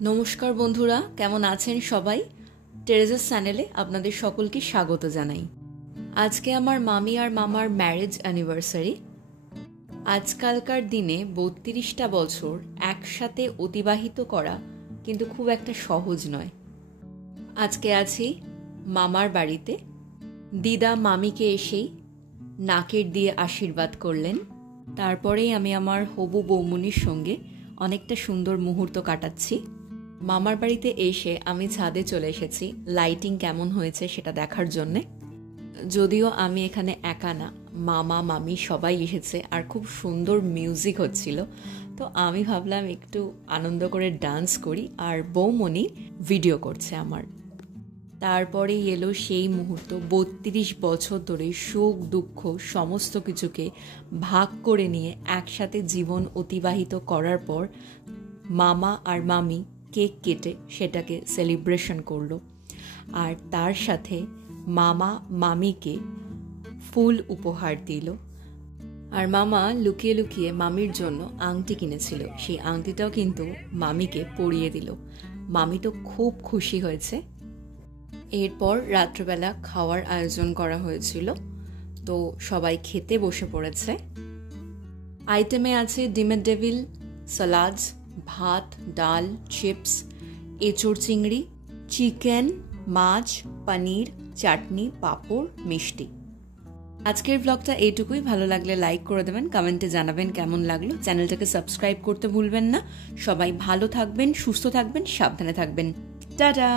নমস্কার বন্ধুরা, কেমন আছেন সবাই? টেরেজাস চ্যানেলে আপনাদের সকলকে স্বাগত জানাই। আজকে আমার মামি আর মামার ম্যারেজ অ্যানিভার্সারি। আজকালকার দিনে ৩২টা বছর একসাথে অতিবাহিত করা কিন্তু খুব একটা সহজ নয়। আজকে আছি মামার বাড়িতে। দিদা মামিকে এসেই নাকের দিয়ে আশীর্বাদ করলেন। তারপরেই আমি আমার হবু বৌমনির সঙ্গে অনেকটা সুন্দর মুহূর্ত কাটাচ্ছি। মামার বাড়িতে এসে আমি ছাদে চলে এসেছি লাইটিং কেমন হয়েছে সেটা দেখার জন্যে। যদিও আমি এখানে একা না, মামা মামি সবাই এসেছে আর খুব সুন্দর মিউজিক হচ্ছিল, তো আমি ভাবলাম একটু আনন্দ করে ডান্স করি, আর বৌমনি ভিডিও করছে আমার। তারপরেই এলো সেই মুহূর্ত, ৩২ বছর ধরে সুখ দুঃখ সমস্ত কিছুকে ভাগ করে নিয়ে একসাথে জীবন অতিবাহিত করার পর মামা আর মামি কেক কেটে সেটাকে সেলিব্রেশন করলো। আর তার সাথে মামা মামিকে ফুল উপহার দিল। আর মামা লুকিয়ে লুকিয়ে মামির জন্য আংটি কিনেছিল, সেই আংটিটাও কিন্তু মামিকে পরিয়ে দিল। মামি তো খুব খুশি হয়েছে। এরপর রাত্রবেলা খাওয়ার আয়োজন করা হয়েছিল, তো সবাই খেতে বসে পড়েছে। আইটেমে আছে ডিমের ডেভিল, সালাদ, ভাত, ডাল, চিপস, এঁচোড় চিংড়ি, চিকেন, মাছ, পনির, চাটনি, পাঁপড়, মিষ্টি। আজকের ব্লগটা এইটুকুই। ভালো লাগলে লাইক করে দেবেন, কমেন্টে জানাবেন কেমন লাগলো। চ্যানেলটাকে সাবস্ক্রাইব করতে ভুলবেন না। সবাই ভালো থাকবেন, সুস্থ থাকবেন, সাবধানে থাকবেন। টাটা।